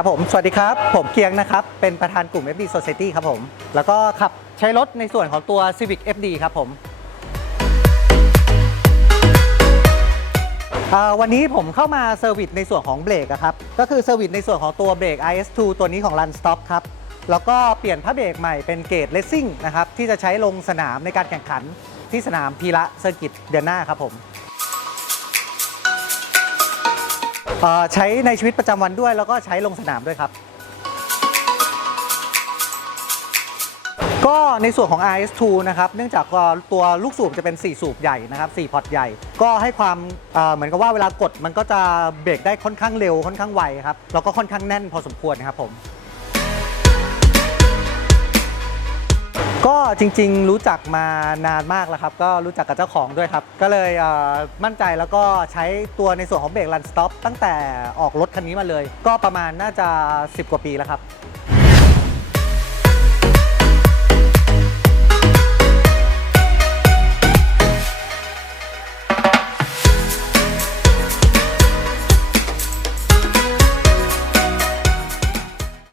ครับผม สวัสดีครับ ผมเกียงนะครับ เป็นประธานกลุ่ม FD Society ครับผม แล้วก็ขับใช้รถในส่วนของตัว Civic FD ครับผมวันนี้ผมเข้ามาเซอร์วิสในส่วนของเบรกครับ ก็คือเซอร์วิสในส่วนของตัวเบรก IS2 ตัวนี้ของ Run Stop ครับ แล้วก็เปลี่ยนผ้าเบรกใหม่เป็นเกรดเลสซิ่งนะครับ ที่จะใช้ลงสนามในการแข่งขันที่สนามพีระเซอร์กิตเดือนหน้าครับผม ใช้ในชีวิตประจำวันด้วย แล้วก็ใช้ลงสนามด้วยครับ ก็ในส่วนของ RS2 นะครับ เนื่องจากตัวลูกสูบจะเป็น 4 สูบใหญ่นะครับ 4 พอร์ตใหญ่ ก็ให้ความเอ่อเหมือนกับว่าเวลากดมันก็จะเบรกได้ค่อนข้างเร็วค่อนข้างไวครับ แล้วก็ค่อนข้างแน่นพอสมควรนะครับผม ก็จริงๆ รู้จักมานานมากแล้วครับ ก็รู้จักกับเจ้าของด้วยครับ ก็เลยเมั่นใจแล้วก็ใช้ตัวในส่วนของเบรกรันสต็อปตั้งแต่ออกรถคันนี้มาเลย ก็ประมาณน่าจะ 10 กว่าปีแล้วครับ